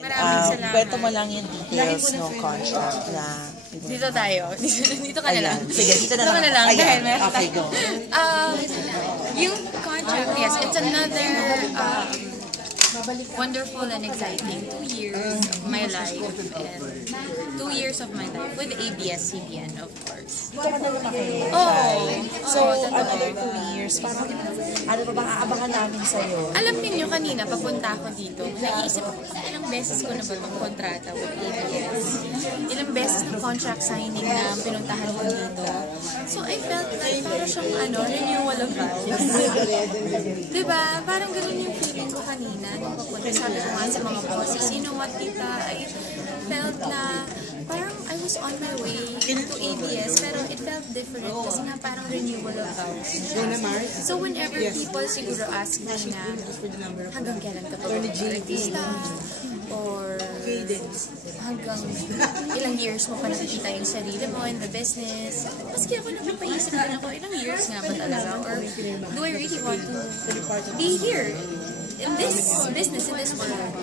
Maraming salamat. Kwento mo lang yung details ng contract na... Dito tayo. Dito ka na lang. Sige, dito na lang. Ayan. Dahil may Okay, go. yung contract, yes, it's another wonderful and exciting 2 years of my life and 2 years of my life with ABS-CBN, of course. Dito ka na lumaki. So, another 2 years, parang ano ba bang aabangan namin sa'yo? Alam niyo kanina, papunta ako dito, naisip ako, ilang beses ko na ba itong kontrata with ABS? Ilang beses na contract signing na pinuntahan ko dito. So, I felt like parang siyang renewal of vows. Diba? Parang gano'n yung feeling ko kanina nung papunta. Sabi ko nga sa mga bosses, you know what, tita, I felt na parang I was on my way to ABS, pero it felt different kasi nga parang renewal of vows. So whenever people siguro ask me na hanggang kailan ka pa artista, or hanggang ilang years mo pa nakikita yung sarili mo in the business, maski ako napapaisip din ako, ilang years nga ba talaga, or do I really want to be here in this business, in this world?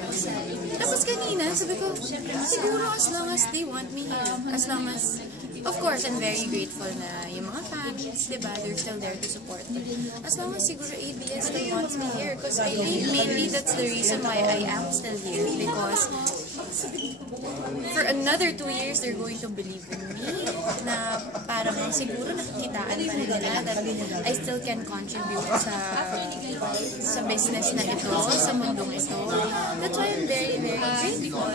Tapos kanina, sabi ko, siguro as long as they want me here, as long as, of course, I'm very grateful na yung mga fans, diba, they're still there to support me. As long as siguro ABS still wants me here, because I think mainly that's the reason why I am still here, because for another 2 years, they're going to believe in me na parang siguro nakikitaan pa rin nila that I still can contribute sa business na ito, sa mundong ito. That's why I'm very, very grateful.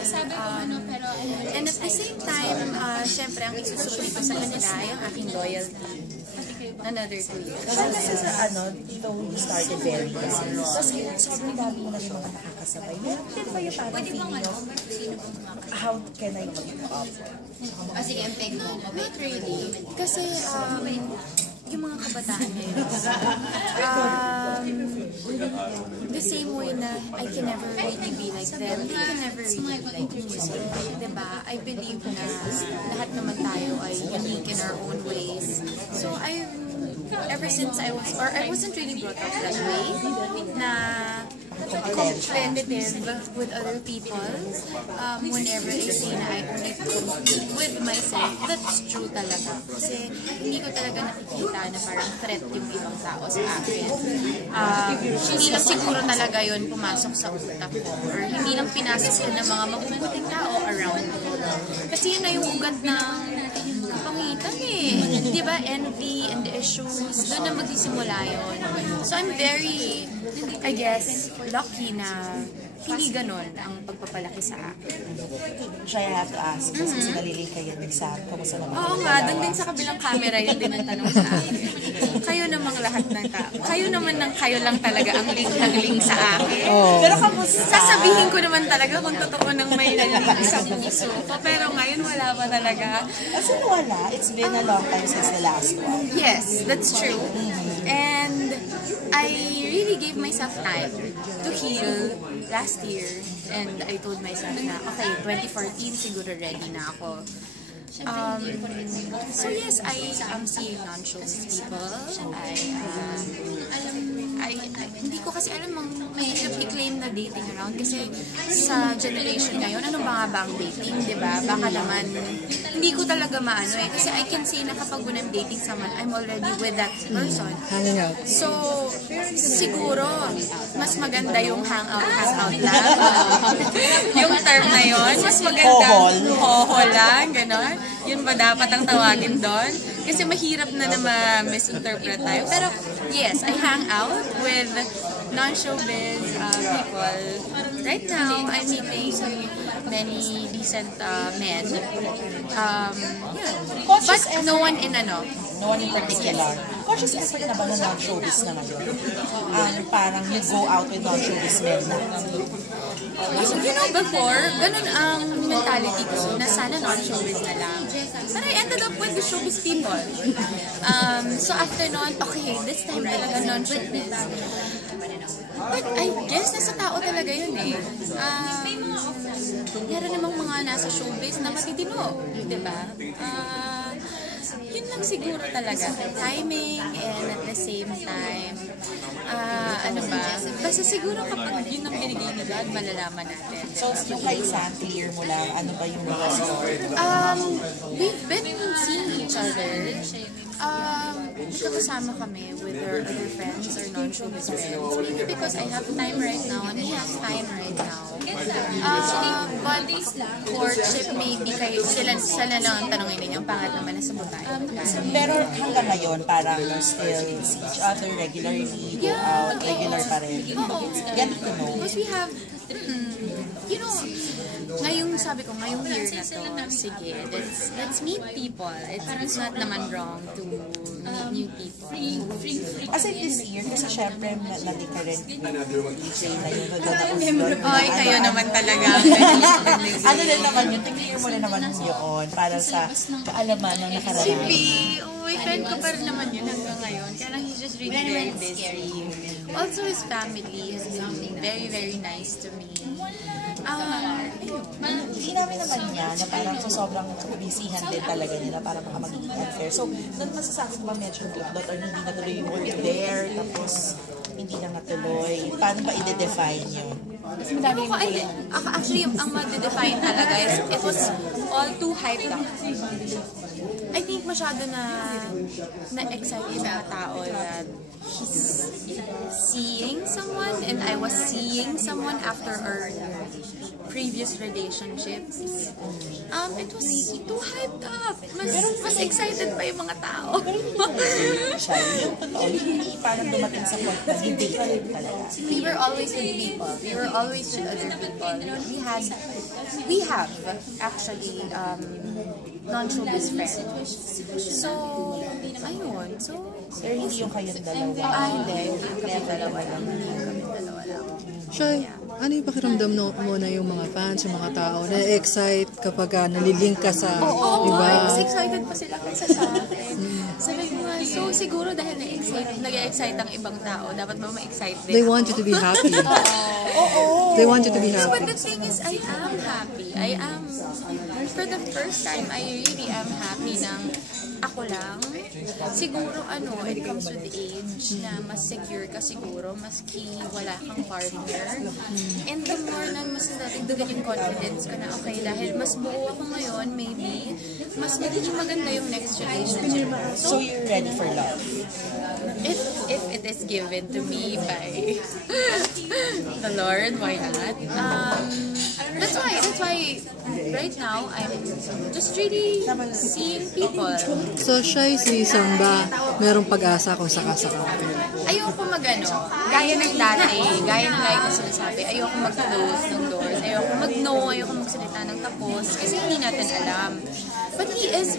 And at the same time, syempre, ang isusukli ko sa kanila yung aking loyalty. Another 2 years. Kasi dito you started very young. Tapos sobrang dami mo na rin mga nakakasabay. Meron din ba yung parang feeling of how can I keep up? Sige, ang peg mo. Not really. Kasi, yung mga kabataan ngayon, the same way na I can never really be like them, they can never really be like me. Diba? I believe na lahat naman tayo ay unique in our own ways. So, ever since I wasn't really brought up that way, na competitive with other people. Whenever I say na I only compete with myself, that's true talaga. Kasi hindi ko talaga nakikita na parang threat yung ibang tao sa akin. Hindi lang siguro talaga yun pumasok sa utak ko, or hindi lang pinasok yun ng mga mabubuting tao around me. Kasi yun na yung ugat ng kapangitan Di ba? Envy and issues, doon na magsisimula yun. So I'm very, I guess, lucky na hindi ganon ang pagpapalaki sa akin. Try I have to ask, kasi nalilink kayo nagsabi, kamusta naman? Oo nga, doon din sa kabilang camera yun din ang tanong sa akin. Kayo namang lahat ng tao. Kayo naman ng kayo lang talaga ang link sa akin. Pero kamusta? Sasabihin ko naman talaga kung totoo nang may link sa puso ko. Pero ngayon wala pa talaga. Kasi wala, it's been a long time since the last one. Yes, that's true. And I really gave myself time to heal last year. And I told myself na, okay, 2014 siguro ready na ako. So yes, I am seeing non-showbiz people. Hindi ko kasi alam may i-claim na dating around kasi sa generation ngayon, ano ba nga ba ang dating, di ba? Baka naman, hindi ko talaga maano eh. Kasi I can say na kapag when I'm dating someone, I'm already with that person. Hanging out. So, siguro, mas maganda yung hangout lang. Yung term na yun, mas maganda. Hoho lang, gano'n. Yun ba dapat ang tawagin doon? Kasi mahirap na ma-misinterpret tayo. Pero, yes, I hang out with non-showbiz people. Right now, I'm meeting many decent men. But no one in No one in particular. Conscious effort na ba na non-showbiz na ngayon? Parang you go out with non-showbiz men na. You know, before, ganun ang mentality ko na sana non-showbiz na lang. But I ended up with the showbiz people. So after nun, okay, this time talaga non-showbiz. But I guess nasa tao talaga yun eh. Meron namang mga nasa showbiz na matitino, di ba? yun lang siguro talaga. Timing and at the same time, ano ba? Basta siguro kapag yun ang binigay ni God, malalaman natin. So, yung kay Sam, clear mo lang, ano ba yung mga story? We've been seeing each other. Kakasama kami with our other friends or non-showbiz friends. Maybe because I have time right now and he has time right now. But courtship, maybe kayo, sila lang ang tanongin ninyo. Ang pangat naman na sa babae. Pero hanggang ngayon, parang still see each other regularly, go out, regular pa rin. Get to know. Because we have, you know, ngayong sabi ko, ngayong year na to, sige, let's meet people. It's not naman wrong to meet new people. Aside this year, kasi syempre, naging ka rin DJ na yun, doon na usulod. Ay, kayo naman talaga. Ano din naman yun, tingnan mo na naman yun, para sa kaalaman ng Si nakaraan. B, friend ko pa rin naman yun hanggang ngayon. Kaya lang he's just really very busy. Also, his family has been very, very nice to me. Hindi namin naman niya na parang so sobrang busyhan din talaga nila para baka magiging unfair. So, doon masasabi mo ba medyo dot or hindi natuloy yung work there, tapos hindi na natuloy. Paano ba i-define yun? Actually, ang mag-define talaga is it was all too hyped up. I think masyado na excited yung mga tao that he's seeing someone and I was seeing someone after our previous relationships. It was too hyped up. Mas excited pa yung mga tao. Siya, yung totoo, hindi parang dumating sa point na hindi talaga. We were always with people. We were always with other people. We have actually non-showbiz friends. So, ayun. So, Pero hindi yung kayong dalawa. hindi. Hindi kami dalawa lang. Shy, ano yung pakiramdam mo na yung mga fans, yung mga tao, na-excite kapag nalilink ka sa iba? Mas excited pa sila kaysa sa akin. Sabi ko nga, so siguro dahil nag-excite ang ibang tao, dapat ba ma-excite din They ako? want you to be happy. They want you to be No, but happy. the thing is, I am happy. For the first time, I really am happy na ako lang. Siguro it comes with age na mas secure ka siguro, maski wala kang partner. And the more na mas nadagdagan yung confidence ko na okay, dahil mas buo ako ngayon, maybe, mas magiging maganda yung next relationship. So you're ready for love? If it is given to me by the Lord, why not? That's why right now I'm just really seeing people. So, Shy, si Samba, merong pag-asa kung sakasaka. Ayoko gaya ng dati, gaya ng like na sinasabi, ayoko mag-close ng doors, ayoko mag-no, ayoko magsalita ng tapos, kasi hindi natin alam. But he's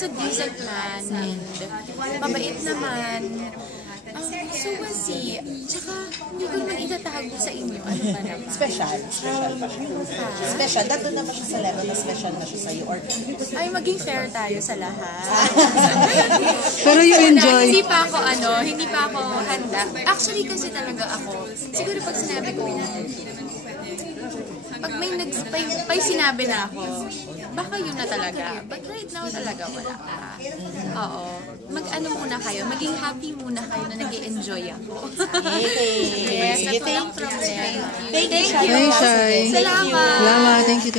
a decent man, and mabait naman. So was he. Tsaka, hindi ko naman itatago sa inyo. Ano ba naman? Special pa siya. Special, dato naman siya sa level na special na siya sa'yo. Or, Ay, maging fair tayo sa lahat. Pero you enjoy. Hindi pa ako handa. Actually, kasi talaga ako, siguro pag sinabi ko, pag may sinabi na ako, baka yun na talaga. But right now talaga, wala pa. Oo. Mag-ano muna kayo, maging happy muna kayo na nag-i-enjoy ako. Yes, sige, that's all from there. thank you, Hey, Shy. Salamat! Salamat. Thank you.